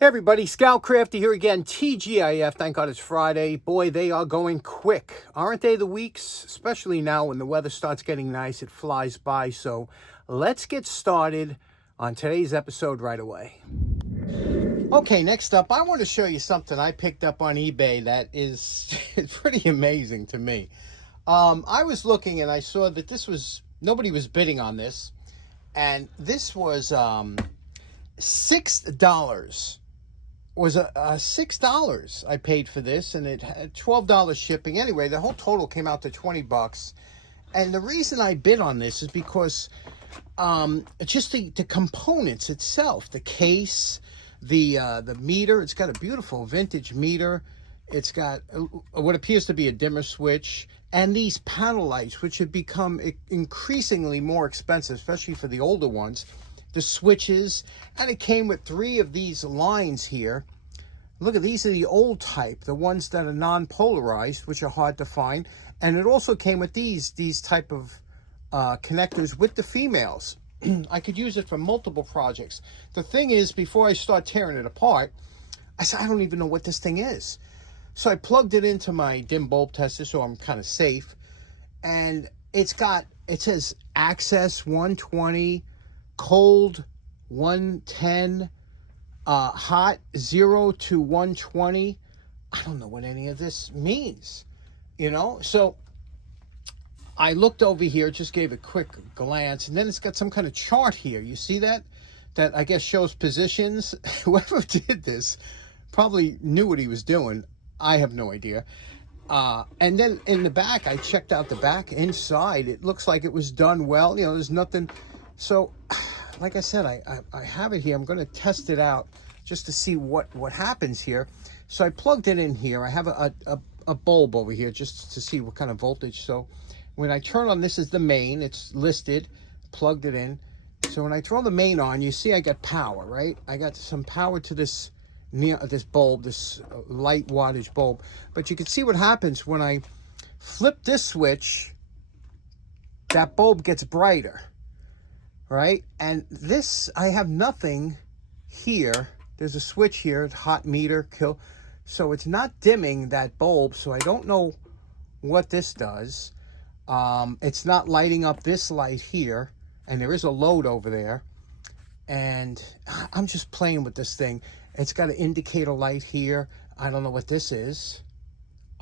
Hey everybody, Scout Crafty here again, TGIF. Thank God it's Friday. Boy, they are going quick. Aren't they, the weeks? Especially now when the weather starts getting nice, it flies by. So let's get started on today's episode right away. Okay, next up, I want to show you something I picked up on eBay that is pretty amazing to me. I was looking and I saw that nobody was bidding on this. And this was $6. Was $6 I paid for this, and it had $12 shipping. Anyway, the whole total came out to $20. And the reason I bid on this is because just the components itself, the case, the meter. It's got a beautiful vintage meter. It's got what appears to be a dimmer switch, and these panel lights, which have become increasingly more expensive, especially for the older ones. The switches, and it came with 3 of these lines here. Look at these, are the old type, the ones that are non-polarized, which are hard to find. And it also came with these type of connectors with the females. I could use it for multiple projects. The thing is, before I start tearing it apart, I said, I don't even know what this thing is. So I plugged it into my dim bulb tester, so I'm kind of safe. And it says access 120, cold 110, hot 0 to 120. I don't know what any of this means, so I looked over here, just gave a quick glance, and then it's got some kind of chart here. You see that I guess shows positions. Whoever did this probably knew what he was doing. I have no idea. And then in the back, I checked out the back. Inside, it looks like it was done well. There's nothing. So, like I said, I have it here. I'm going to test it out just to see what happens here. So I plugged it in here. I have a bulb over here just to see what kind of voltage. So when I turn on, this is the main. It's listed. Plugged it in. So when I throw the main on, you see I got power, right? I got some power to this bulb, this light wattage bulb. But you can see what happens when I flip this switch. That bulb gets brighter. Right, and this, I have nothing here. There's a switch here, hot meter, kill. So it's not dimming that bulb, so I don't know what this does. It's not lighting up this light here, and there is a load over there. And I'm just playing with this thing. It's got an indicator light here. I don't know what this is.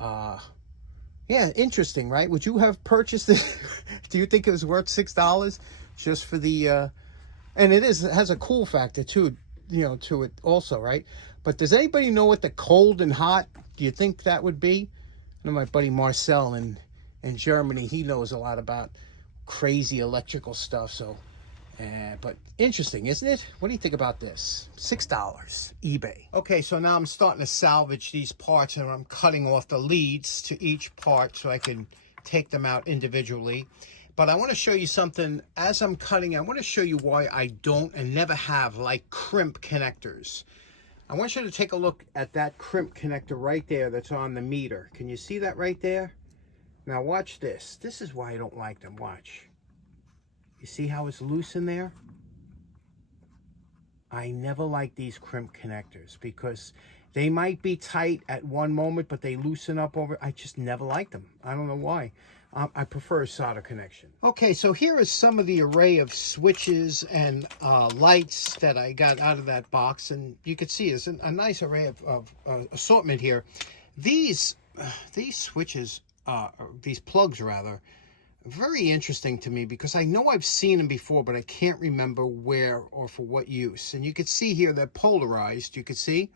Yeah, interesting, right? Would you have purchased it? Do you think it was worth $6? Just for the, and it has a cool factor too, to it also, right? But does anybody know what the cold and hot, do you think that would be? I know my buddy Marcel in Germany, he knows a lot about crazy electrical stuff, so, but interesting, isn't it? What do you think about this? $6, eBay. Okay, so now I'm starting to salvage these parts, and I'm cutting off the leads to each part so I can take them out individually. But I want to show you something. As I'm cutting, I want to show you why I don't and never have like crimp connectors. I want you to take a look at that crimp connector right there that's on the meter. Can you see that right there? Now watch this. This is why I don't like them. Watch. You see how it's loose in there? I never like these crimp connectors because they might be tight at one moment, but they loosen up over. I just never like them. I don't know why. I prefer a solder connection. Okay, so here is some of the array of switches and lights that I got out of that box. And you can see it's a nice array of assortment here. These switches, these plugs rather, very interesting to me because I know I've seen them before, but I can't remember where or for what use. And you can see here they're polarized. You can see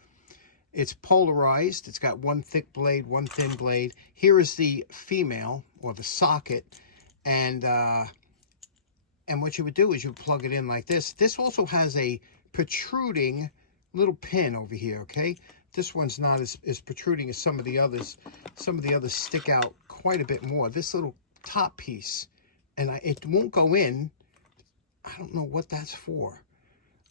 it's polarized. It's got one thick blade, one thin blade. Here is the female or the socket, and what you would do is you plug it in like this. This also has a protruding little pin over here. Okay, this one's not as protruding as some of the others. Some of the others stick out quite a bit more. This little top piece, and it won't go in. I don't know what that's for,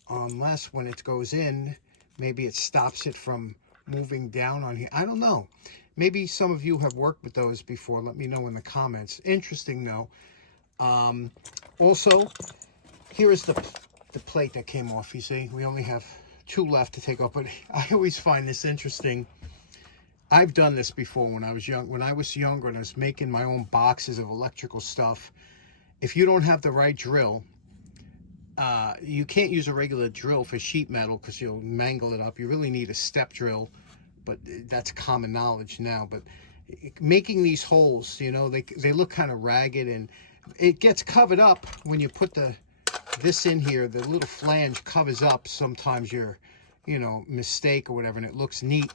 unless when it goes in, maybe it stops it from moving down on here. I don't know. Maybe some of you have worked with those before. Let me know in the comments. Interesting though. Also, here is the plate that came off. You see, we only have two left to take off, but I always find this interesting. I've done this before when I was young. When I was younger and I was making my own boxes of electrical stuff, if you don't have the right drill, you can't use a regular drill for sheet metal because you'll mangle it up. You really need a step drill, but that's common knowledge now. But making these holes, you know, they look kind of ragged, and it gets covered up when you put this in here. The little flange covers up sometimes your, you know, mistake or whatever, and it looks neat.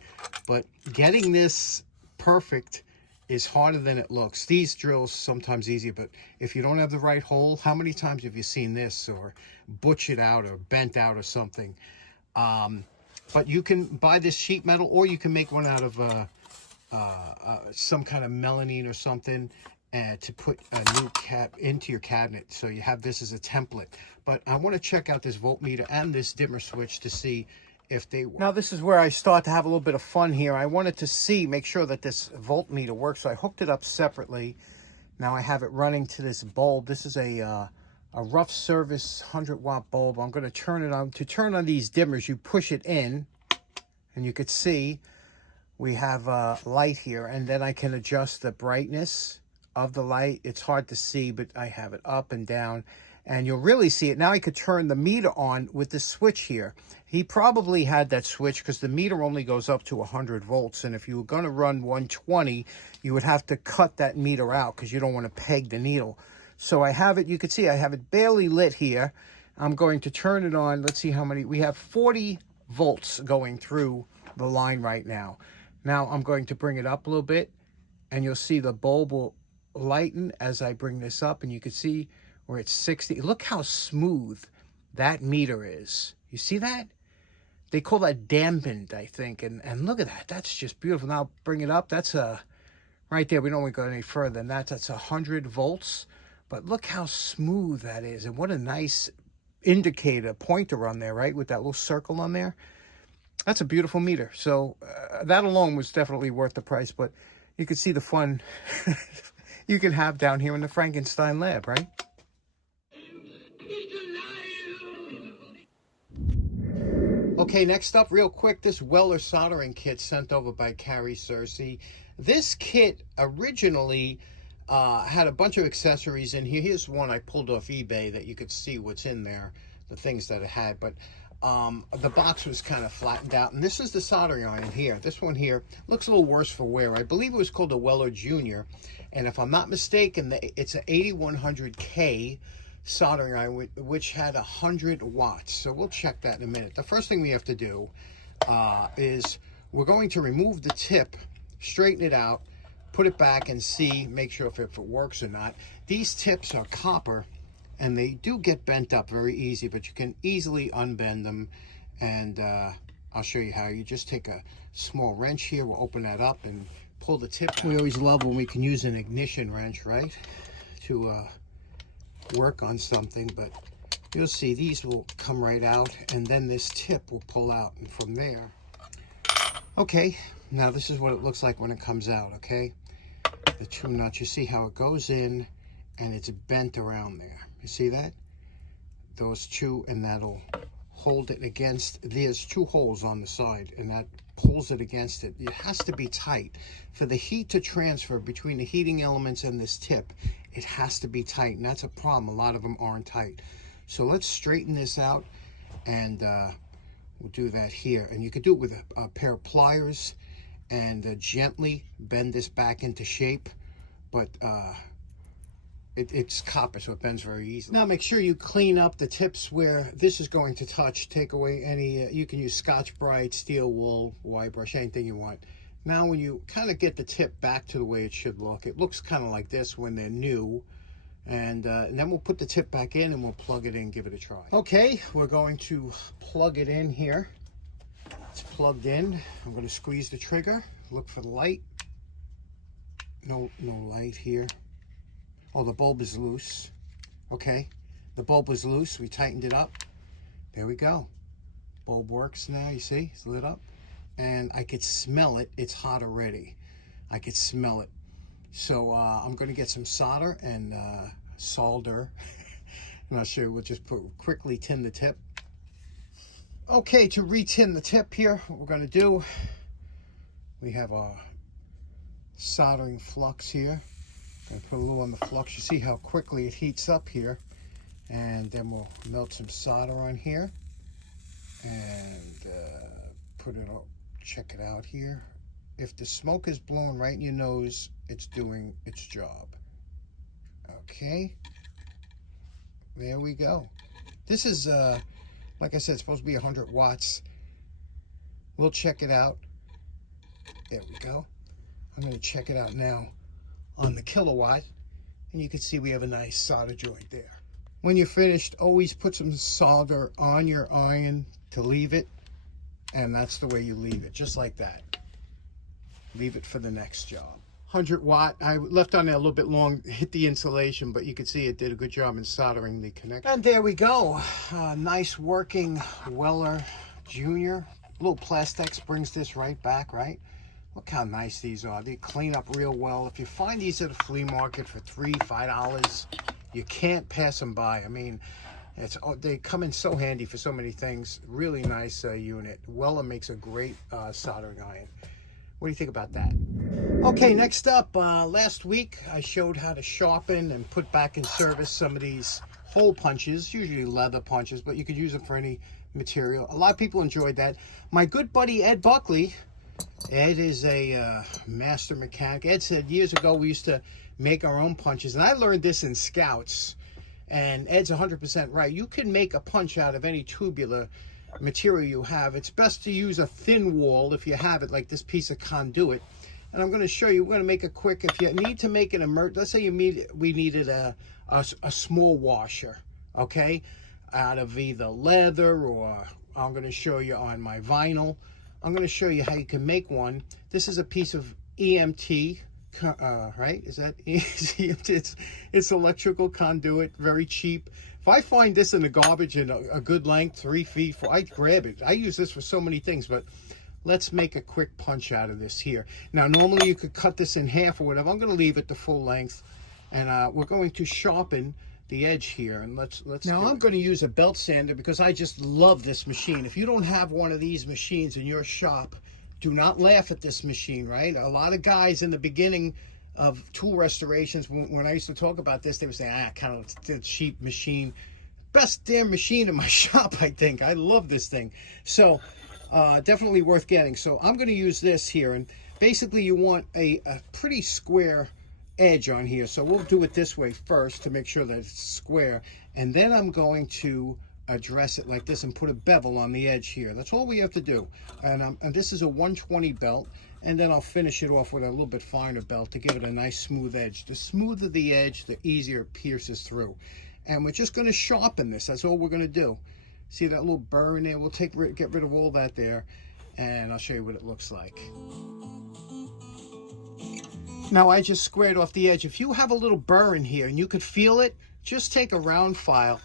But getting this perfect is harder than it looks. These drills sometimes easier, but if you don't have the right hole, how many times have you seen this or butchered out or bent out or something? But you can buy this sheet metal, or you can make one out of some kind of melamine or something, and to put a new cap into your cabinet. So you have this as a template. But I want to check out this voltmeter and this dimmer switch to see if they work. Now this is where I start to have a little bit of fun here. I wanted to make sure that this voltmeter works, so I hooked it up separately. Now I have it running to this bulb. This is a rough service 100-watt bulb. I'm going to turn it on. To turn on these dimmers, you push it in, and you could see we have light here, and then I can adjust the brightness of the light. It's hard to see, but I have it up and down, and you'll really see it. Now I could turn the meter on with the switch here. He probably had that switch because the meter only goes up to 100 volts, and if you were going to run 120, you would have to cut that meter out because you don't want to peg the needle. So I have it, you can see I have it barely lit here. I'm going to turn it on. Let's see how many. We have 40 volts going through the line right now. Now I'm going to bring it up a little bit, and you'll see the bulb will lighten as I bring this up, and you can see where it's 60. Look how smooth that meter is. You see that? They call that dampened, I think, and look at that. That's just beautiful. Now bring it up. That's right there. We don't want to go any further than that. That's 100 volts. But look how smooth that is, and what a nice indicator, pointer on there, right, with that little circle on there. That's a beautiful meter. So that alone was definitely worth the price, but you can see the fun you can have down here in the Frankenstein lab, right? Okay, next up, real quick, this Weller soldering kit sent over by Carrie Cersei. This kit originally had a bunch of accessories in here. Here's one I pulled off eBay that you could see what's in there, the things that it had, but the box was kind of flattened out. And this is the soldering iron here. This one here looks a little worse for wear. I believe it was called a Weller Junior, and if I'm not mistaken, it's an 8100K soldering iron, which had 100 watts. So we'll check that in a minute. The first thing we have to do is we're going to remove the tip, straighten it out, put it back, and make sure if it works or not. These tips are copper, and they do get bent up very easy, but you can easily unbend them, and I'll show you how. You just take a small wrench here. We'll open that up and pull the tip out. We always love when we can use an ignition wrench, right, to work on something, but you'll see these will come right out, and then this tip will pull out, and from there. Okay, now this is what it looks like when it comes out, okay? The two nuts, you see how it goes in, and it's bent around there. You see that? Those two, and that'll hold it against. There's two holes on the side, and that pulls it against it. It has to be tight. For the heat to transfer between the heating elements and this tip, it has to be tight, and that's a problem. A lot of them aren't tight. So let's straighten this out, and we'll do that here. And you could do it with a pair of pliers and gently bend this back into shape, but it's copper, so it bends very easily. Now make sure you clean up the tips where this is going to touch. Take away any, you can use Scotch-Brite, steel wool, wire brush, anything you want. Now when you kind of get the tip back to the way it should look, it looks kind of like this when they're new. And then we'll put the tip back in, and we'll plug it in, give it a try. Okay, we're going to plug it in here. It's plugged in. I'm going to squeeze the trigger, look for the light. No light here. Oh, the bulb is loose. Okay, the bulb was loose. We tightened it up. There we go. Bulb works now, you see? It's lit up. And I could smell it. It's hot already. I could smell it. So I'm going to get some solder and solder. I'm not sure. We'll just quickly tin the tip. Okay, to retin the tip here, what we're going to do, we have our soldering flux here. Going to put a little on the flux. You see how quickly it heats up here. And then we'll melt some solder on here. And put it up, check it out here. If the smoke is blowing right in your nose, it's doing its job. Okay. There we go. This is, like I said, it's supposed to be 100 watts. We'll check it out. There we go. I'm going to check it out now on the kilowatt. And you can see we have a nice solder joint there. When you're finished, always put some solder on your iron to leave it. And that's the way you leave it, just like that. Leave it for the next job. 100 watt. I left on there a little bit long, hit the insulation, but you can see it did a good job in soldering the connection. And there we go. Nice working Weller Junior. Little Plastex brings this right back, right? Look how nice these are. They clean up real well. If you find these at a flea market for $3, $5, you can't pass them by. I mean, they come in so handy for so many things. Really nice unit. Weller makes a great soldering iron. What do you think about that? Okay, next up, last week I showed how to sharpen and put back in service some of these hole punches, usually leather punches, but you could use them for any material. A lot of people enjoyed that. My good buddy Ed Buckley, Ed is a master mechanic. Ed said years ago we used to make our own punches, and I learned this in Scouts, and Ed's 100% right. You can make a punch out of any tubular material you have. It's best to use a thin wall if you have it, like this piece of conduit. And I'm going to show you, we're going to make it quick. If you need to make an let's say we needed a small washer, okay, out of either leather, or I'm going to show you on my vinyl. I'm going to show you how you can make one. This is a piece of EMT, right? Is that EMT? It's electrical conduit, very cheap. If I find this in the garbage in a good length, 3 feet, 4, I grab it. I use this for so many things, but let's make a quick punch out of this here. Now, normally you could cut this in half or whatever. I'm going to leave it the full length, and we're going to sharpen the edge here. And let's. Now, I'm going to use a belt sander because I just love this machine. If you don't have one of these machines in your shop, do not laugh at this machine, right? A lot of guys in the beginning of tool restorations, when I used to talk about this, they would say, kind of a cheap machine. Best damn machine in my shop, I think. I love this thing. So definitely worth getting. So I'm going to use this here, and basically you want a pretty square edge on here. So we'll do it this way first to make sure that it's square, and then I'm going to address it like this and put a bevel on the edge here. That's all we have to do. And this is a 120 belt, and then I'll finish it off with a little bit finer belt to give it a nice smooth edge. The smoother the edge, the easier it pierces through. And we're just going to sharpen this. That's all we're going to do. See that little burr in there? We'll get rid of all that there, and I'll show you what it looks like. Now, I just squared off the edge. If you have a little burr in here and you could feel it, just take a round file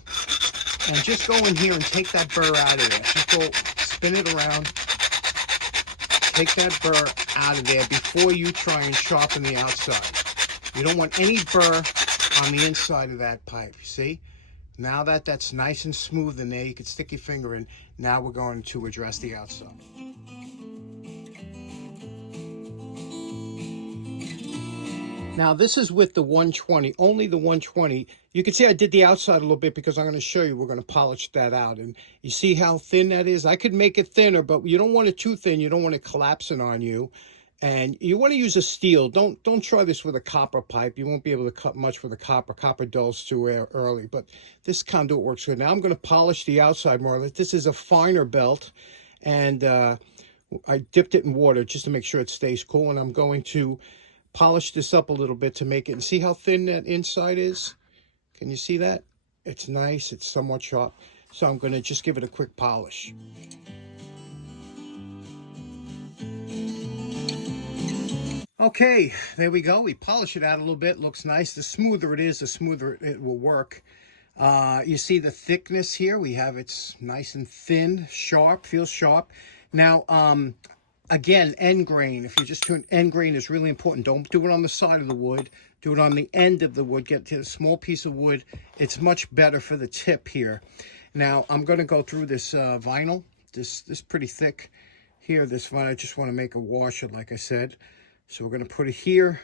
and just go in here and take that burr out of there. Just go spin it around. Take that burr out of there before you try and sharpen the outside. You don't want any burr on the inside of that pipe, see? Now that that's nice and smooth in there, you can stick your finger in. Now we're going to address the outside. Now this is with the 120, only the 120. You can see I did the outside a little bit because I'm going to show you we're going to polish that out. And you see how thin that is? I could make it thinner, but you don't want it too thin. You don't want it collapsing on you. And you want to use a steel. Don't try this with a copper pipe. You won't be able to cut much with a copper. Copper dulls too early, but this conduit works good. Now I'm going to polish the outside more. This is a finer belt, and I dipped it in water just to make sure it stays cool. And I'm going to polish this up a little bit to make it. And see how thin that inside is? Can you see that? It's nice. It's somewhat sharp. So I'm going to just give it a quick polish. Okay, there we go. We polish it out a little bit. Looks nice. The smoother it is, the smoother it will work. You see the thickness here. We have it's nice and thin, sharp, feels sharp. Now, again, end grain. If you're just doing end grain is really important. Don't do it on the side of the wood. Do it on the end of the wood. Get to a small piece of wood. It's much better for the tip here. Now, I'm going to go through this vinyl this pretty thick here. This one, I just want to make a washer, like I said. So we're going to put it here.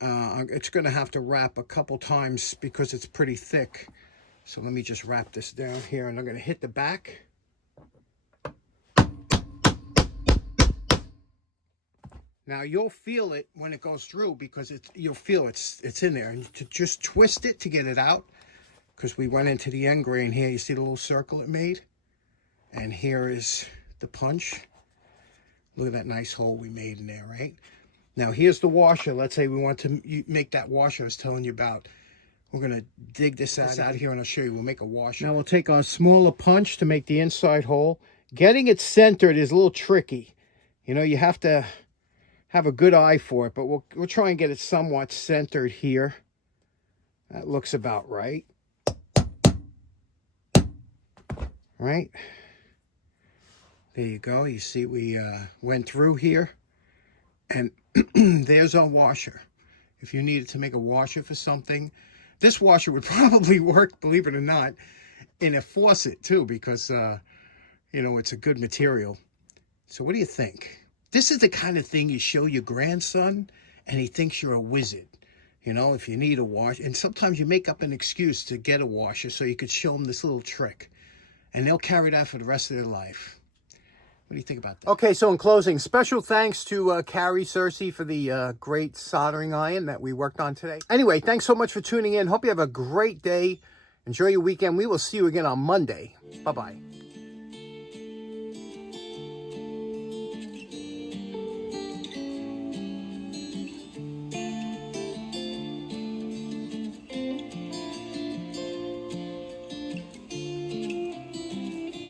It's going to have to wrap a couple times because it's pretty thick. So let me just wrap this down here, and I'm going to hit the back. Now you'll feel it when it goes through, because you'll feel it's in there. And to just twist it to get it out, because we went into the end grain here. You see the little circle it made? And here is the punch. Look at that nice hole we made in there, right? Now here's the washer. Let's say we want to make that washer I was telling you about. We're going to dig this out of here, and I'll show you. We'll make a washer. Now we'll take our smaller punch to make the inside hole. Getting it centered is a little tricky. You know, you have to have a good eye for it, but we'll try and get it somewhat centered here. That looks about right. Right? There you go. You see we went through here. And there's our washer. If you needed to make a washer for something, this washer would probably work, believe it or not, in a faucet too, because, you know, it's a good material. So what do you think? This is the kind of thing you show your grandson, and he thinks you're a wizard. You know, if you need a washer. And sometimes you make up an excuse to get a washer so you could show them this little trick. And they'll carry that for the rest of their life. What do you think about that? Okay, so in closing, special thanks to Carrie Cersei for the great soldering iron that we worked on today. Anyway, thanks so much for tuning in. Hope you have a great day. Enjoy your weekend. We will see you again on Monday. Bye-bye.